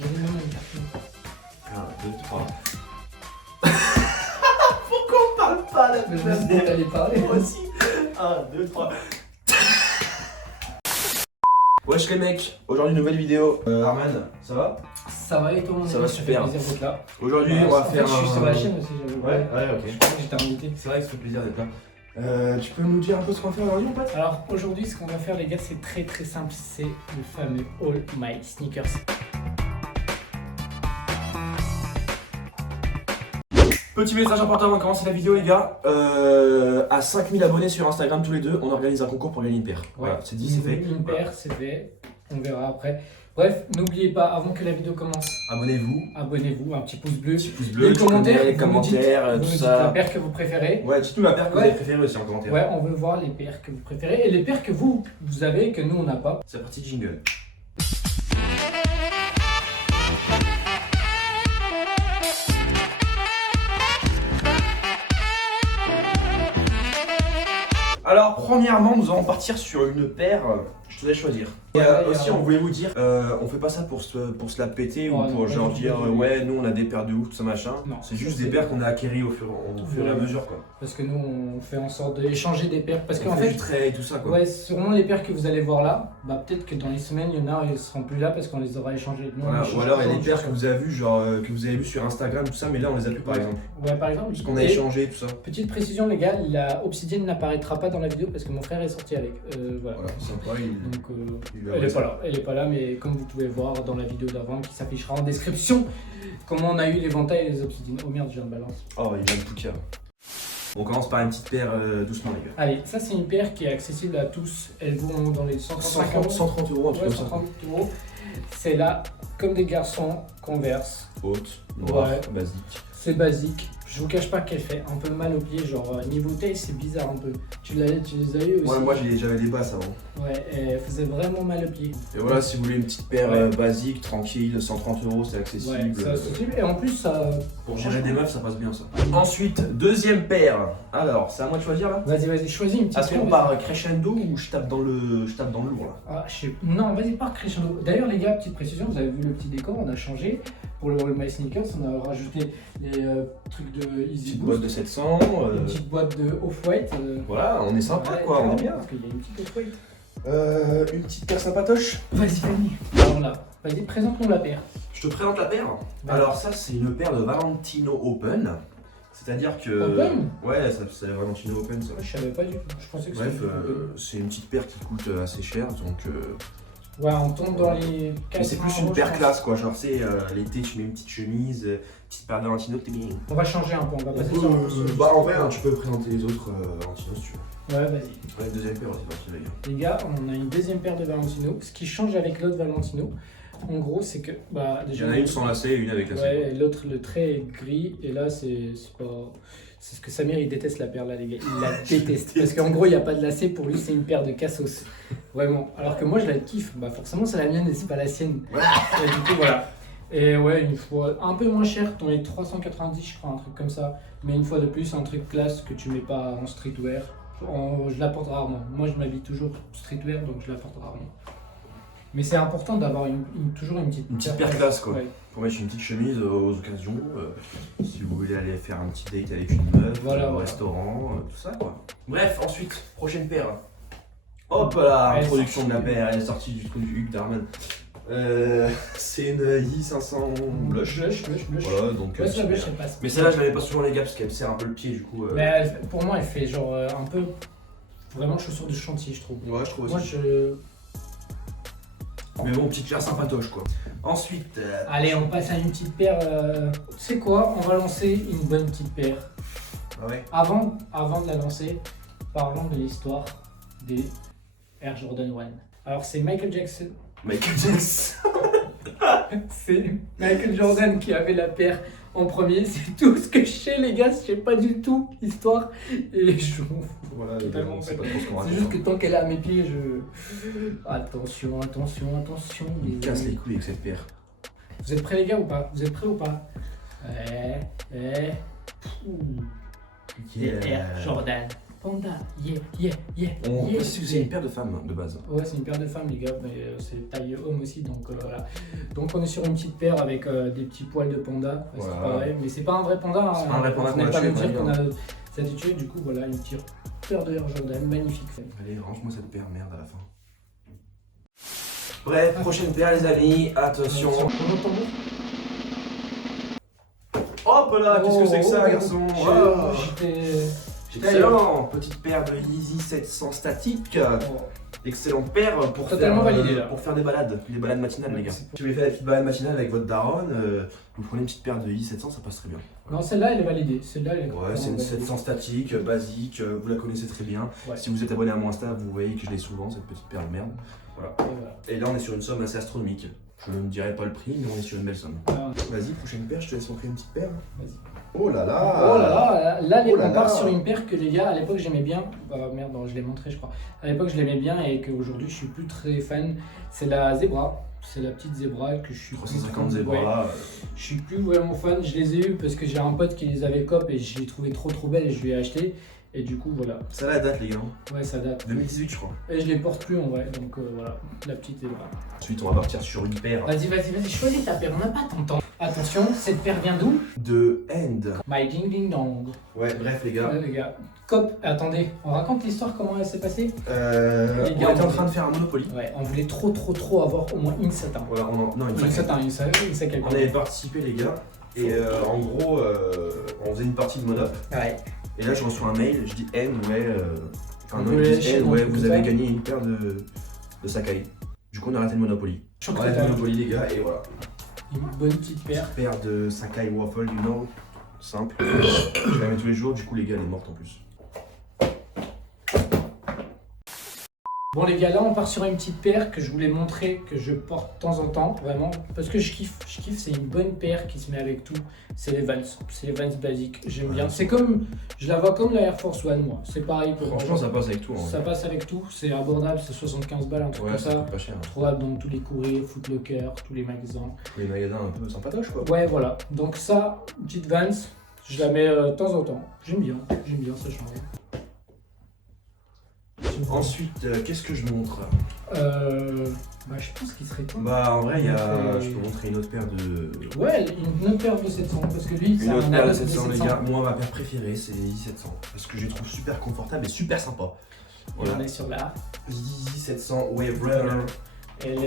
J'avais même une carte. 1, 2, 3. Pourquoi on parle pas là? Mais je me suis dit que t'allais parler. Moi aussi. 1, 2, 3. Wesh les mecs, aujourd'hui nouvelle vidéo. Arman, ça va? Ça va et toi mon Ça ami, va fait super. plaisir d'être là. Aujourd'hui on va En fait, faire je suis sur la chaîne aussi, j'avais Ouais, ok. Je crois que j'étais invité. C'est vrai que ça fait plaisir d'être là. Tu peux nous dire un peu ce qu'on va faire aujourd'hui mon pote? Alors aujourd'hui, ce qu'on va faire les gars, c'est très simple, c'est le fameux All My Sneakers. Petit message important avant de commencer la vidéo les gars. À 5000 abonnés sur Instagram tous les deux, on organise un concours pour gagner une paire. Voilà, c'est dit, c'est fait. Une paire, c'est fait. On verra après. Bref, n'oubliez pas, avant que la vidéo commence, Abonnez-vous, un petit pouce bleu. petit pouce bleu, Les commentaires, les vous commentaires, nous tout dites la ça. paire que vous préférez. Ouais, dites-nous la paire que vous Ouais. avez préférée aussi en commentaire. Ouais, on veut voir les paires que vous préférez et les paires que vous avez que nous on n'a pas. C'est parti jingle. Alors, premièrement, nous allons partir sur une paire. Je te laisse choisir. Et aussi, on voulait vous dire, on fait pas ça pour se la péter Oh, ou non, pour pas genre du tout, dire pas du tout. ouais, nous on a des paires de ouf, tout ça machin. Non, C'est ça, juste c'est- des paires qu'on a acquéries au fur et à mesure quoi. Parce que nous on fait en sorte d'échanger des paires. Parce On qu'en fait fait, du trait et tout ça quoi. ouais, sûrement les paires que vous allez voir là, bah peut-être que dans les semaines il y en a ils seront plus là parce qu'on les aura échangées. Nous, on Voilà, échange ou alors il y a toujours des paires sur- que vous avez vues, genre que vous avez vues sur Instagram, tout ça, mais là on les a plus par exemple. Ouais, par exemple. Parce qu'on a Et échangé tout ça. petite précision les gars, la obsidienne n'apparaîtra pas dans la vidéo parce que mon frère est sorti avec. Voilà. Voilà, sympa. Donc il elle est pas là, mais comme vous pouvez voir dans la vidéo d'avant qui s'affichera en description, comment on a eu l'éventail et les obsidiennes. Oh merde, j'ai un balance. Oh, il vient de tout cas. On commence par une petite paire doucement les gars. Allez, ça c'est une paire qui est accessible à tous. Elles vont dans les 135 euros. 130 euros, un truc Ouais, comme ça. 130 euros. C'est là, comme des garçons, Converse. Haute, noire, Ouais. basique. C'est basique. Je vous cache pas qu'elle fait un peu mal au pied, genre niveau taille c'est bizarre un peu. Tu les as eu aussi? Ouais, moi j'avais les basses avant. Ouais, elle faisait vraiment mal au pied. Et voilà, si vous voulez une petite paire Ouais. basique, tranquille, 130 euros, c'est accessible. Ouais, c'est accessible. Et en plus, ça. Pour gérer des meufs, ça passe bien ça. Ensuite, deuxième paire. Alors, c'est à moi de choisir là? Vas-y, choisis une petite Est-ce qu'on paire, part crescendo ou je tape dans le lourd là? Ah, non, vas-y, pas crescendo. D'ailleurs, les gars, petite précision, vous avez vu le petit décor, on a changé. Pour le All My Sneakers, on a rajouté les trucs de Easy Petite Boost, boîte de 700. une petite boîte de Off-White. Voilà, on est sympa Ouais, quoi, on est carrément, bien. Parce qu'il y a une petite Off-White. Une petite paire sympatoche. Vas-y, Fanny. Alors là, vas-y, présente-nous la paire. Je te présente la paire. Ouais. Alors ça, c'est une paire de Valentino Open. C'est-à-dire que... Open? Ouais, c'est Valentino Open ça. Je savais pas du tout. Je pensais que Bref, c'était. c'est une petite paire qui coûte assez cher, donc... Ouais, on tombe dans les. Mais c'est 400 plus une euros, paire je pense. classe quoi, genre c'est l'été tu mets une petite chemise, petite paire de Valentino, t'es bien. On va changer un peu, on va passer sur. Bah en vrai, hein, tu peux présenter les autres Valentino si tu veux. Ouais, vas-y. Ouais, deuxième paire, c'est parti les gars. Les gars, on a une deuxième paire de Valentino. Ce qui change avec l'autre Valentino, en gros, c'est que. Bah, Il déjà. y en a une sans lacet et une avec lacet. Ouais, et l'autre, le trait est gris, et là, c'est pas. C'est ce que Samir, il déteste la paire là, les gars. Il la déteste. Parce qu'en gros, il n'y a pas de lacet, pour lui, c'est une paire de cassos. Vraiment. Alors que moi, je la kiffe. Bah, forcément, c'est la mienne et c'est pas la sienne. Et du coup, voilà. Et ouais, une fois un peu moins cher, dans les 390, je crois, un truc comme ça. Mais une fois de plus, un truc classe que tu mets pas en streetwear. Je la porte rarement. Moi, je m'habille toujours streetwear, donc je la porte rarement. Mais c'est important d'avoir toujours une petite paire classe quoi. Ouais. Pour mettre une petite chemise aux occasions, si vous voulez aller faire un petit date avec une meuf, Voilà, au voilà. restaurant, tout ça quoi. Bref, ensuite, prochaine paire. Hop là, Elle est introduction de la sortie. paire, elle est sortie du truc du Hugues Darman. C'est une I500 blush. Blush. Voilà, donc. Ouais, super. la blush, elle passe. Mais celle-là, je l'avais pas souvent les gars parce qu'elle me serre un peu le pied du coup. Mais pour moi, elle fait genre un peu. Vraiment chaussure de chantier, je trouve. Ouais, je trouve Moi, aussi. je. Mais bon, petite paire sympatoche quoi. Ensuite. Allez, on passe à une petite paire. Tu sais quoi? On va lancer une bonne petite paire. Ah ouais. Avant de la lancer, parlons de l'histoire des Air Jordan 1. Alors, c'est Michael Jackson. Michael Jackson. C'est Michael Jordan qui avait la paire en premier. C'est tout ce que je sais, les gars. Je sais pas du tout l'histoire. Et je m'en fous. Voilà, Totalement c'est pas trop ce qu'on C'est raconte. juste que tant qu'elle est à mes pieds, je. Attention. Il casse les couilles avec cette paire. Vous êtes prêts, les gars, ou pas? Vous êtes prêts ou pas? Ouh. Les Air Jordan. Panda, yeah, yeah, yeah. On yeah, précise que c'est une paire de femmes de base. Ouais, c'est une paire de femmes, les gars, mais c'est taille homme aussi, donc voilà. Donc on est sur une petite paire avec des petits poils de panda, c'est Voilà. pareil, mais c'est pas un vrai panda. C'est pas un vrai panda Vous qu'on a n'allez pas tué, nous dire on qu'on a a cette tué, du coup voilà, une petite paire de Air Jordan, magnifique. Allez, range-moi cette paire, merde, à la fin. Bref, prochaine paire, les amis, attention. On entend bien. Hop là, qu'est-ce que c'est que ça, garçon? Wow. J'étais. Excellent, petite paire de Yeezy 700 statique. Excellente paire pour Totalement faire, validé, là. pour faire des balades matinales, Ouais, les gars. c'est Si vous voulez faire des petites balades matinales avec votre daronne, vous prenez une petite paire de Yeezy 700, ça passe très bien. Non, celle-là elle est validée. Celle-là elle est. Ouais, c'est une 700 statique, basique, vous la connaissez très bien. Ouais. Si vous êtes abonné à mon Insta, vous voyez que je l'ai souvent, cette petite paire de merde. Voilà. Et voilà. Et là, on est sur une somme assez astronomique. Je ne dirai pas le prix, mais on est sur une belle somme. Alors, Vas-y, prochaine paire, je te laisse montrer une petite paire. Vas-y. Oh là là Oh là là, là, Oh là on part là. sur une paire que les gars, à l'époque j'aimais bien. Merde, non, je l'ai montré, je crois. À l'époque je l'aimais bien et qu'aujourd'hui je suis plus très fan. C'est la Zebra. C'est la petite Zebra que je suis. 350 Ouais. zébras. Je suis plus vraiment fan. Je les ai eu parce que j'ai un pote qui les avait cop et je les trouvais trop belles et je lui ai acheté. Et du coup, voilà. Ça la date, les gars. Ouais, ça date. 2018, je crois. Et je les porte plus en vrai. Donc voilà, la petite Zebra. Ensuite, on va partir sur une paire Vas-y, choisis ta paire. On n'a pas ton temps. Attention, cette paire vient d'où? de End. My Ding Ding Dong. Ouais, bref, les gars. Ouais, les gars. Cop, attendez, on raconte l'histoire, comment elle s'est passée? On gars, était en on- train de faire un Monopoly. Ouais, on voulait trop avoir au moins une satin. Voilà, non, une Une sac. satin, une sac à On avait participé, les gars. Et en gros, on faisait une partie de Monop. Ouais. Et là, je reçois un mail, je dis N, ouais. Enfin, non, Ouais, ils disent chez N, nous, ouais, tout vous ça. avez gagné une paire de Sakai. Du coup, on a arrêté le Monopoly. Je On crois a que arrêté le t'as Monopoly, les gars, et voilà. une bonne petite paire. Paire de Sakai Waffle du Nord. Simple. Je la mets tous les jours, du coup, les gars, elle est morte en plus. Bon les gars, là on part sur une petite paire que je voulais montrer, que je porte de temps en temps, vraiment, parce que je kiffe, c'est une bonne paire qui se met avec tout, c'est les Vans basiques, j'aime bien, c'est comme, je la vois comme la Air Force One moi, c'est pareil pour Franchement, ça passe avec tout. ça passe avec tout, c'est abordable, c'est 75 balles, un truc Ouais, comme ça ça, coûte pas cher. trouvable dans tous les courriers, Foot Locker, tous les magasins. Les magasins un peu sympatoches, quoi. Ouais voilà, donc ça, une petite Vans, je la mets de temps en temps, j'aime bien, ça change. Ensuite, qu'est-ce que je montre? Bah je pense qu'il serait temps. Bah, en vrai, il y a. Donc, Je peux montrer une autre paire de. Ouais, une autre paire de 700, parce que lui, c'est Une autre un paire de Alos 700, les gars. Moi, ma paire préférée, c'est Yeezy 700. Parce que je les trouve super confortables et super sympas. Et Voilà. on est sur la. Yeezy 700 Wave Runner. Elle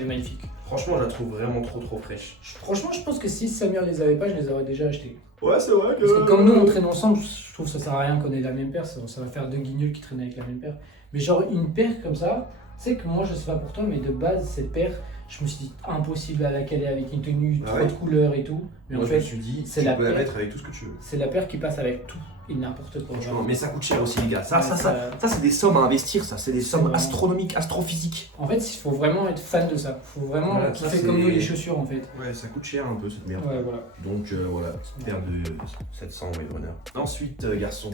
est magnifique. Franchement, je la trouve vraiment trop fraîche. Franchement, je pense que si Samir les avait pas, je les aurais déjà achetés. Ouais, c'est vrai que. Parce que comme nous, on traîne ensemble, je trouve que ça sert à rien qu'on ait la même paire. Ça va faire deux guignols qui traînent avec la même paire. Mais genre, une paire comme ça, tu sais que moi, je sais pas pour toi, mais de base, cette paire, je me suis dit impossible à la caler avec une tenue, Ah trop ouais. de couleurs et tout. Mais Moi, en je me fait, suis dit, c'est tu la peux la paire. mettre avec tout ce que tu veux. c'est la paire qui passe avec tout et n'importe quoi. Franchement, vraiment. mais ça coûte cher aussi, les gars. Ça, Ouais, c'est des sommes à investir, ça. C'est des sommes vraiment- astronomiques, astrophysiques. En fait, il faut vraiment être fan de ça. Il faut vraiment Voilà, kiffer ça, c'est- comme nous les chaussures en fait. Ouais, ça coûte cher un peu cette merde. Ouais, voilà. Donc voilà, petite paire de 700 Wave Runner. Ensuite, garçon.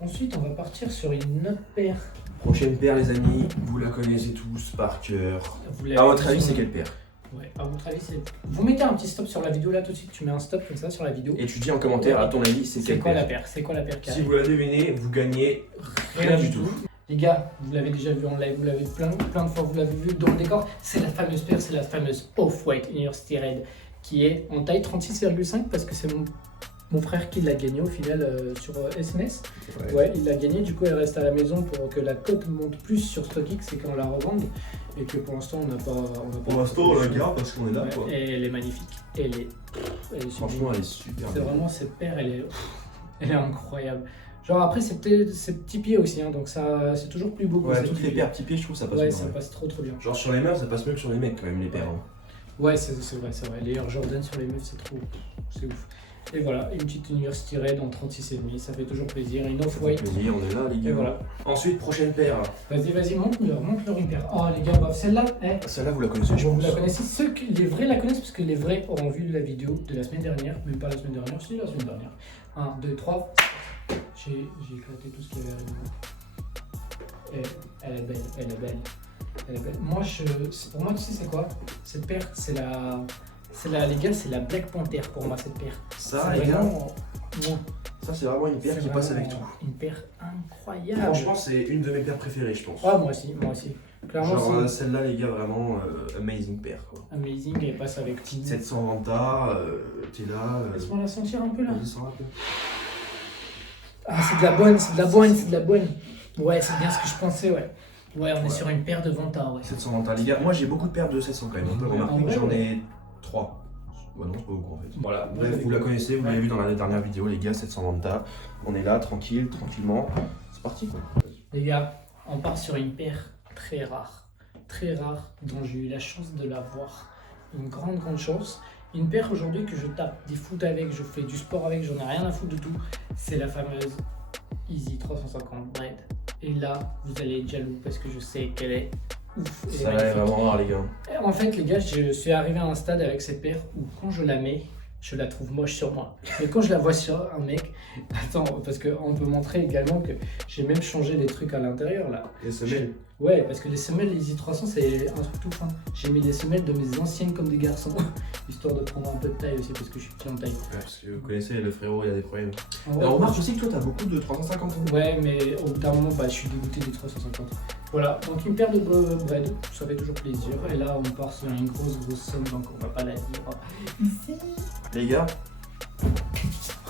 Ensuite, on va partir sur une autre paire. Prochaine paire, les amis, vous la connaissez tous par cœur. Vous l'avez À votre vu avis, sur c'est le- quelle paire? Ouais, à votre avis, c'est. Vous mettez un petit stop sur la vidéo là tout de suite. Tu mets un stop comme ça sur la vidéo. Et tu dis en commentaire, à ton avis, c'est C'est quelle quoi la paire? paire? C'est quoi la paire qui Si arrive vous la devinez, vous gagnez rien du tout. Les gars, vous l'avez déjà vu en live, vous l'avez plein de fois, vous l'avez vu dans le décor. C'est la fameuse paire, c'est la fameuse Off-White University Red qui est en taille 36,5 parce que c'est mon frère qui l'a gagné au final sur SMS. Ouais, il l'a gagné, du coup elle reste à la maison pour que la cote monte plus sur StockX et qu'on la revende. Et que pour l'instant on n'a pas. Pour l'instant, on la garde parce qu'on est là, Ouais, quoi. et elle est magnifique. Elle est sublime. Franchement, elle est super C'est belle. vraiment cette paire, elle est incroyable. Genre après c'est peut-être ses petits pieds aussi, hein, donc ça c'est toujours plus beau. quand Ouais, c'est toutes petits les pieds. paires petits pieds, je trouve ça passe Ouais, bien. ça Ouais. passe trop bien. Genre sur les meufs, ça passe mieux que sur les mecs quand même, les paires. hein. Ouais, c'est vrai. Les Air Jordan sur les meufs, c'est ouf. Et voilà, une petite University Red en 36,5, ça fait toujours plaisir. Une Ça fait Off-White. plaisir, on est là, les Et gars. voilà. Ensuite, prochaine paire. Vas-y, montre-leur une paire. Oh les gars, bah, celle-là, Celle-là, vous la connaissez, je vous pense. la connaissez. Les vrais la connaissent parce que les vrais auront vu la vidéo de la semaine dernière, même pas la semaine dernière, si la semaine dernière. 1, 2, 3. J'ai éclaté tout ce qu'il y avait à l'intérieur. Et elle est belle. Moi, pour moi, tu sais, c'est quoi? Cette paire, les gars, c'est la Black Panther pour moi, cette paire. Ça, C'est les gars, vraiment- Ouais. ça c'est vraiment une paire qui passe avec tout. Une paire incroyable. Franchement, c'est une de mes paires préférées, je pense. Ah, moi aussi, moi aussi. Clairement, Genre celle-là, les gars, vraiment amazing paire. Quoi. Amazing, elle passe avec tout. 700 Vanta, t'es là. Laisse-moi la sentir un peu là. Vas-y, sens un peu. Ah, c'est de la bonne, c'est de la bonne, c'est de la bonne. Ouais, c'est bien ce que je pensais, ouais. Ouais, on est sur une paire de Vanta, ouais. 700 Vanta, les gars. Moi, j'ai beaucoup de paires de 700 quand même. On peut remarquer que j'en ai 3. Ouais, non, c'est pas beaucoup en fait. Voilà, bref, vous la connaissez, vous l'avez vu dans la dernière vidéo, les gars, 700 Vanta. On est là, tranquillement. C'est parti quoi. Les gars, on part sur une paire très rare, dont j'ai eu la chance de la voir. Une grande chance. Une paire aujourd'hui que je tape des foot avec, je fais du sport avec, j'en ai rien à foutre du tout. C'est la fameuse Easy 350 Bread. Et là, vous allez être jaloux parce que je sais qu'elle est ouf. Ça est vraiment rare, les gars. En fait, les gars, je suis arrivé à un stade avec cette paire où quand je la mets, je la trouve moche sur moi. Mais quand je la vois sur un mec, attends, parce qu'on peut montrer également que j'ai même changé les trucs à l'intérieur là. Les semelles. Ouais, parce que les semelles, les Easy 300, c'est un truc tout fin. J'ai mis des semelles de mes anciennes comme des garçons, histoire de prendre un peu de taille aussi, parce que je suis petit en taille. Ouais, parce que vous connaissez, le frérot, il y a des problèmes. Ouais, On remarque aussi que toi, t'as beaucoup de 350. ouais, mais au bout d'un moment, bah, je suis dégoûté des 350. Voilà, donc une paire de bread, ça fait toujours plaisir. Et là, on part sur une grosse somme, donc on va pas la dire ici. Les gars,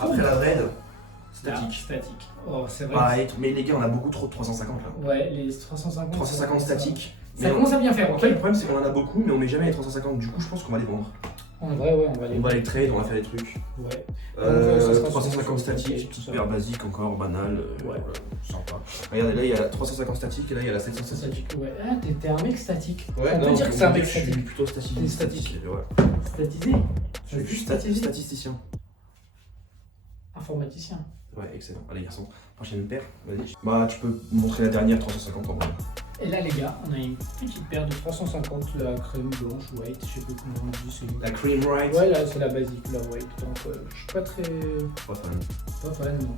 après la bread, statique. Statique. Oh, c'est vrai. Pareil, mais les gars, on a beaucoup trop de 350 là. Ouais, les 350. 350 statiques. Ça commence à bien faire, En ok. fait, le problème, c'est qu'on en a beaucoup, mais on met jamais les 350. Du coup, je pense qu'on va les vendre. En vrai, ouais, on va les. On va les trade, on va faire des trucs. Ouais. Ça sera 350 sur- statiques, ok, petite ça paire va. basique encore, banale. Ouais. Sympa. Regardez, là, il y a la 350 statiques et là, il y a la 700 statique. Ouais, ah, t'es un mec statique. Ouais, on peut non, dire que c'est un mec je suis statique. plutôt statique. T'es statique. Ouais. Statisé. Je suis statisticien. Informaticien. Ouais, excellent. Allez, garçon, prochaine paire, vas-y. Bah, tu peux montrer la dernière 350 en vrai. Et là, les gars, on a une petite paire de 350, la crème blanche, white, je sais pas comment on dit, c'est une. La cream right. Ouais, là, c'est la basique, la white. Donc, je suis pas très. Pas fan. Pas fan, non.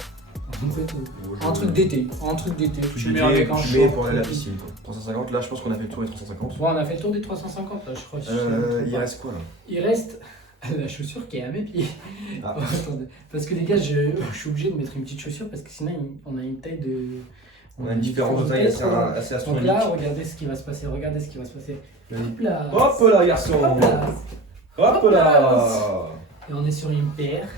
En fait, Ouais, un truc d'été. Un truc d'été. Tu mets avec un mets short. pour aller à la piscine. Quoi. 350, là, je pense qu'on a fait le tour des 350. Ouais, on a fait le tour des 350, là, je crois. Il reste quoi là? Il reste la chaussure qui est à mes pieds. Ah. Oh, attendez. Parce que les gars, je suis obligé de mettre une petite chaussure parce que sinon on a une taille de. On a une différence de taille assez Donc astronomique. là, regardez ce qui va se passer. Regardez ce qui va se passer. Hop là. Hop là, garçon. Hop là. Hop là. Et on est sur une paire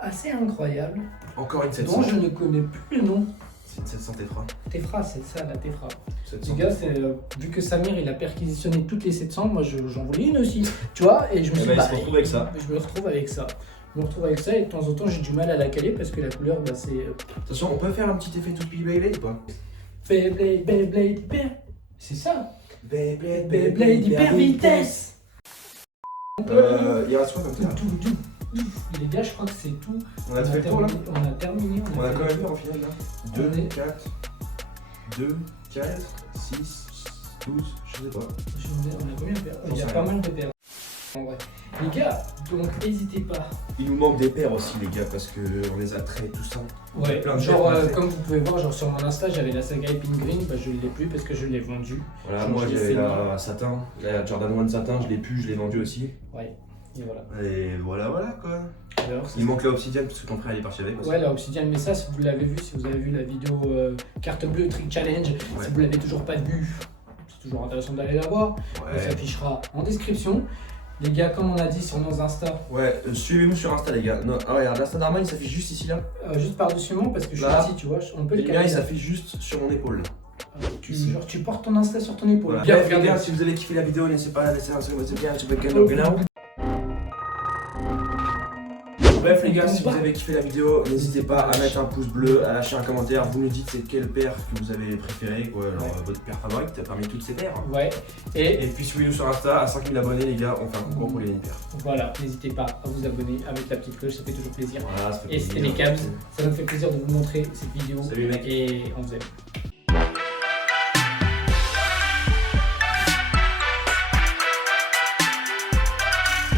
assez incroyable Encore une dont 700. je ne connais plus le nom. C'est une 700 Tetra. Tefra, c'est ça la Tefra. 700 Les gars, c'est, vu que Samir il a perquisitionné toutes les 700, moi j'en voulais une aussi. Tu vois, et je me suis ben, dit, il se retrouve avec ça. Je me retrouve avec ça. Je me retrouve avec ça et de temps en temps j'ai du mal à la caler parce que la couleur, bah, c'est. Attention, on peut faire un petit effet tout Beyblade ou pas? Beyblade, hyper. C'est ça. Beyblade, Beyblade, hyper vitesse. Il reste quoi comme ça? Tout. Les gars, je crois que c'est tout. On a fait le tour là? On a terminé. On a fait quand le même vu tour. en finale là. On 2, est- 4, 6, 12, je sais pas. On a combien de paires? Il y a sais pas rien. mal de paires. En vrai. Les gars, donc n'hésitez pas. Il nous manque des paires aussi les gars parce qu'on les a traités tout ça. Ouais, Plein de genre paires, en fait. comme vous pouvez voir, genre sur mon Insta, j'avais la saga Epin Green, bah je l'ai plus parce que je l'ai vendue. Voilà, Je moi l'ai j'avais fait la satin, la Jordan 1 satin, je l'ai pu, je l'ai vendu aussi. Ouais, et voilà. Et voilà quoi. Alors, Il manque la obsidienne parce que ton frère il est parti avec aussi. ouais, la Obsidian, mais ça, si vous l'avez vu, si vous avez vu la vidéo carte bleue Trick Challenge, Ouais. si vous l'avez toujours pas vue, c'est toujours intéressant d'aller la voir. Elle Ouais. s'affichera en description. Les gars, comme on a dit sur nos Insta, Ouais, suivez-nous sur Insta les gars. Non, ah regarde, l'Insta d'Arman il s'affiche juste ici là. juste par-dessus moi, parce que je suis Là. ici, tu vois, on peut Et le le mien il caler. s'affiche juste sur mon épaule là. Genre, tu portes ton Insta sur ton épaule. Voilà. Bien, Bref, les regardez. gars, si vous avez kiffé la vidéo, n'hésitez pas à laisser un bien, tu peux canal. Bref les gars, si vous avez kiffé la vidéo, n'hésitez pas à mettre un pouce bleu, à lâcher un commentaire, vous nous dites c'est quelle paire que vous avez préférée, quoi, alors, Ouais. votre paire favorite parmi toutes ces paires. Ouais, et Et puis suivez-nous sur Insta, à 5000 abonnés les gars, on fait un concours pour gagner une paire. voilà, n'hésitez pas à vous abonner, à mettre la petite cloche, ça fait toujours plaisir. Voilà, ça fait Et c'était plaisir. les Cavs, ça nous fait plaisir de vous montrer cette vidéo. Salut mec. Et on vous aime.